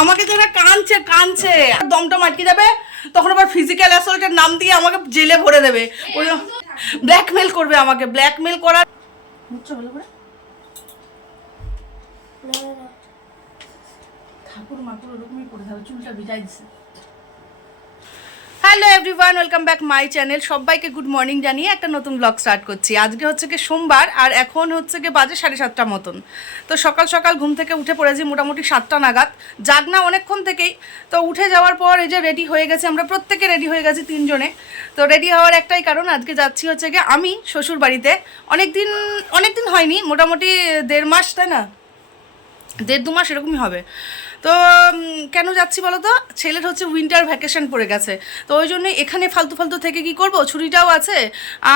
আমাকে যারা কাঁদছে কাঁদছে দমটা মাটকে যাবে, তখন আবার ফিজিক্যাল অ্যাসল্টের নাম দিয়ে আমাকে জেলে ভরে দেবে, ওই ব্ল্যাকমেল করবে আমাকে। ব্ল্যাকমেল করার ঠাকুর মাকুর ওরকমই করে থাকবে, চুলটা ভিজাই দিছে। Hello everyone, welcome back my channel. সবাইকে গুড মর্নিং জানিয়ে একটা নতুন ব্লগ স্টার্ট করছি। আজকে হচ্ছে কি সোমবার, আর এখন হচ্ছে কি বাজে 7:30 মতন। তো সকাল সকাল ঘুম থেকে উঠে পড়েছি মোটামুটি 7টা নাগাদ, জাগনা অনেকক্ষণ থেকেই। তো উঠে যাওয়ার পর এই যে রেডি হয়ে গেছে, আমরা প্রত্যেকে রেডি হয়ে গেছি 3 জনে। তো রেডি হওয়ার একটাই কারণ, আজকে যাচ্ছি হচ্ছে কি আমি শ্বশুর বাড়িতে। অনেক দিন হয়নি, মোটামুটি 1.5 মাস, তাই না, 1.5-2 মাস এরকমই হবে। তো কেন যাচ্ছি বলো তো, ছেলের হচ্ছে উইন্টার ভ্যাকেশন পড়ে গেছে। তো ওই জন্যই এখানে ফালতু থেকে কি করব, ছুটিটাও আছে,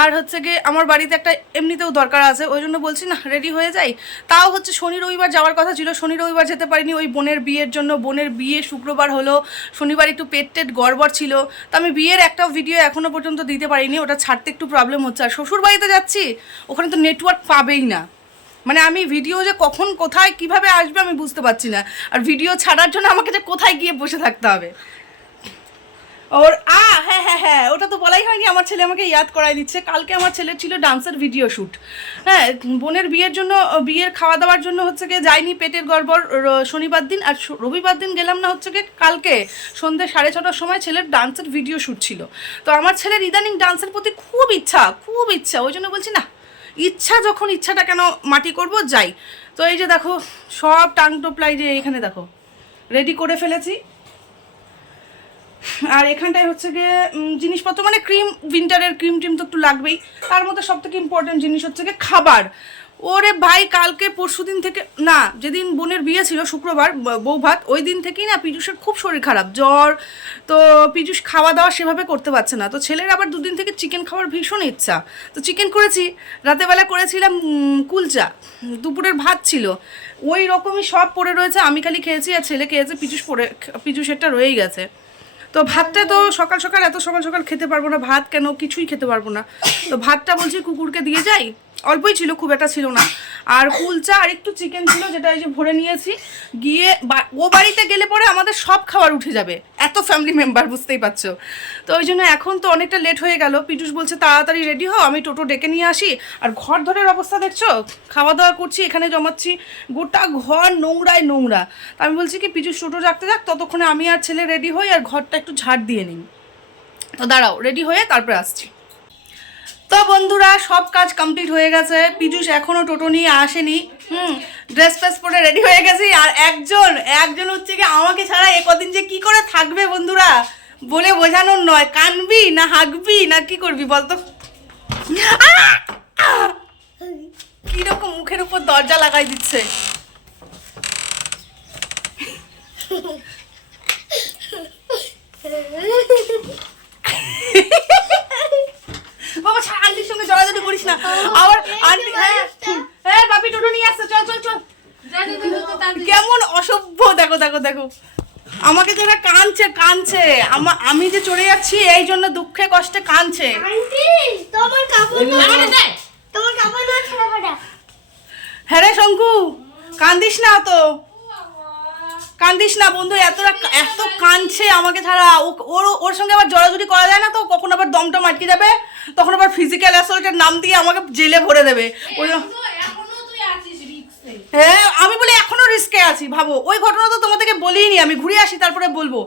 আর হচ্ছে গিয়ে আমার বাড়িতে একটা এমনিতেও দরকার আছে। ওই জন্য বলছি না রেডি হয়ে যাই। তাও হচ্ছে শনি রবিবার যাওয়ার কথা ছিল, শনি রবিবার যেতে পারিনি ওই বোনের বিয়ের জন্য। বোনের বিয়ে শুক্রবার হলো, শনিবার একটু পেট গড়বড় ছিল। তো আমি বিয়ের একটা ভিডিও এখনও পর্যন্ত দিতে পারিনি, ওটা ছাড়তে একটু প্রবলেম হচ্ছে। আর শ্বশুর বাড়িতে যাচ্ছি, ওখানে তো নেটওয়ার্ক পাবেই না, মানে আমি ভিডিও যে কখন কোথায় কিভাবে আসবে আমি বুঝতে পারছি না। আর ভিডিও ছাড়ার জন্য আমাকে যে কোথায় গিয়ে বসে থাকতে হবে। ওর হ্যাঁ ওটা তো বলাই হয়নি, আমার ছেলে আমাকে ইয়াদ করাই দিচ্ছে। কালকে আমার ছেলের ছিল ডান্সের ভিডিও শ্যুট। হ্যাঁ, বোনের বিয়ের জন্য, বিয়ের খাওয়া দাওয়ার জন্য হচ্ছে গিয়ে যাইনি, পেটের গড়বড় শনিবার দিন। আর রবিবার দিন গেলাম না, হচ্ছে গিয়ে কালকে সন্ধ্যে 6:30টার সময় ছেলের ডান্সের ভিডিও শ্যুট ছিল। তো আমার ছেলের ইদানিং ডান্সের প্রতি খুব ইচ্ছা, ওই জন্য বলছি না, ইচ্ছা যখন ইচ্ছাটা কেন মাটি করব, যাই। তো এই যে দেখো সব টাং টোপলাই যে এখানে দেখো রেডি করে ফেলেছি। আর এখানটায় হচ্ছে গিয়ে জিনিসপত্র, মানে ক্রিম, উইন্টারের ক্রিম টিম তো একটু লাগবেই। তার মধ্যে সব থেকে ইম্পর্টেন্ট জিনিস হচ্ছে গিয়ে খাবার। ওরে ভাই, কালকে পরশুদিন থেকে না, যেদিন বোনের বিয়ে ছিল শুক্রবার বউ ভাত, ওই দিন থেকেই না পিজুষের খুব শরীর খারাপ, জ্বর। তো পিজুষ খাওয়া দাওয়া সেভাবে করতে পারছে না। তো ছেলের আবার 2 দিন থেকে চিকেন খাওয়ার ভীষণ ইচ্ছা। তো চিকেন করেছি, রাতেরবেলা করেছিলাম কুলচা, দুপুরের ভাত ছিল, ওই রকমই সব পড়ে রয়েছে। আমি খালি খেয়েছি আর ছেলে খেয়েছে, পিজুষেরটা রয়েই গেছে। তো ভাতটা তো সকাল এত সকাল খেতে পারবো না, ভাত কেন কিছুই খেতে পারবো না। তো ভাতটা বলছি কুকুরকে দিয়ে যাই, অল্পই ছিল, খুব একটা ছিল না। আর কুলচা আর একটু চিকেন ছিল, যেটা এই যে ভরে নিয়েছি। গিয়ে ও বাড়িতে গেলে পরে আমাদের সব খাবার উঠে যাবে, এত ফ্যামিলি মেম্বার, বুঝতেই পারছো। তো ওই জন্য এখন তো অনেকটা লেট হয়ে গেল। পিটুষ বলছে তাড়াতাড়ি রেডি হও, আমি টোটো ডেকে নিয়ে আসি। আর ঘর ধরের অবস্থা দেখছো, খাওয়া দাওয়া করছি, এখানে জমাচ্ছি, গোটা ঘর নোংরা। তো আমি বলছি কি পিটুষ টোটো রাখতে যাক, ততক্ষণে আমি আর ছেলে রেডি হই আর ঘরটা একটু ঝাড় দিয়ে নিই। তো দাঁড়াও, রেডি হয়ে তারপরে আসছি। তো বন্ধুরা, সব কাজ কমপ্লিট হয়ে গেছে, পিজুষ এখনও টোটো নিয়ে আসেনি। ড্রেস ফ্রেস পরে রেডি হয়ে গেছি। আর একজন হচ্ছে কি আমাকে ছাড়া এ কদিন যে কি করে থাকবে বন্ধুরা, বলে বোঝানোর নয়। কানবি না হাঁকবি না কি করবি বলতো, কিরকম মুখের উপর দরজা লাগাই দিচ্ছে। বাবা আন্টির সঙ্গে জড়াজড়ি করিস না আবার। আন্টি হ্যাঁ বাপি টোটো নিয়ে আসছে, চল কেমন অসভ্য, দেখো আমাকে যারা কাঁদছে আমি যে চলে যাচ্ছি এই জন্য দুঃখে কষ্টে কাঁদছে। হ্যাঁ রে শঙ্কু, কান্দিস না বন্ধু, এত কাঁদছে আমাকে ছাড়া। ওর সঙ্গে আবার জড়াজড়ি করা যায় না, তো কখন আবার দমটা মাটকে যাবে, তখন আবার ফিজিক্যাল অ্যাসল্টের নাম দিয়ে আমাকে জেলে ভরে দেবে। হ্যাঁ, আমি বলি এখনো রিস্কে আছি, ভাবো। ওই ঘটনা তো তোমাদেরকে বলিনি, আমি ঘুরে আসি তারপরে বলবো।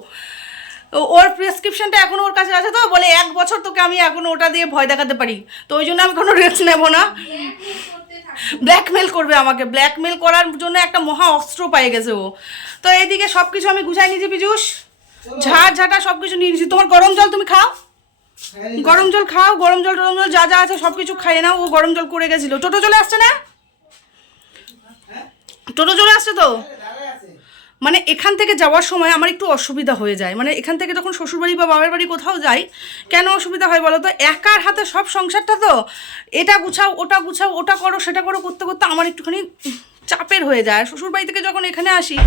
তো ওর প্রেসক্রিপশনটা এখনো ওর কাছে আছে, তো বলে 1 বছর তোকে আমি এখনো ওটা দিয়ে ভয় দেখাতে পারি। তো ওই জন্য আমি কোনো রিস্ক নেবো না। ব্ল্যাকমেল করবে আমাকে, ব্ল্যাকমেল করার জন্য একটা মহা অস্ত্র পেয়ে গেছে ও। তো এইদিকে সব কিছু আমি গুছাই নিয়েছি, পিজুষ ঝাঁটা সব কিছু নিয়ে নিয়েছি। তোমার গরম জল তুমি খাও, গরম জল খাও, গরম জল যা আছে সব কিছু খাইয়ে নাও। ও গরম জল করে গেছিল। টোটো চলে আসছে না, টোটো চলে আসছে তো। মানে এখান থেকে যাওয়ার সময় আমার একটু অসুবিধা হয়ে যায়, মানে এখান থেকে যখন শ্বশুরবাড়ি বা বাবার বাড়ি কোথাও যাই, কেন অসুবিধা হয় বলো তো, একার হাতে সব সংসারটা, তো এটা গুছাও ওটা করো সেটা করো করতে আমার একটুখানি চাপের হয়ে যায়। শ্বশুরবাড়ি থেকে যখন এখানে আসি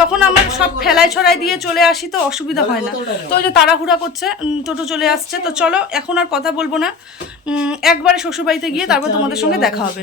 তখন আমার সব ফেলাই ছড়াই দিয়ে চলে আসি, তো অসুবিধা হয় না। তো ওই যে তাড়াহুড়া করছে, টোটো চলে আসছে। তো চলো এখন আর কথা বলবো না, একবারে শ্বশুরবাড়িতে গিয়ে তারপর তোমাদের সঙ্গে দেখা হবে।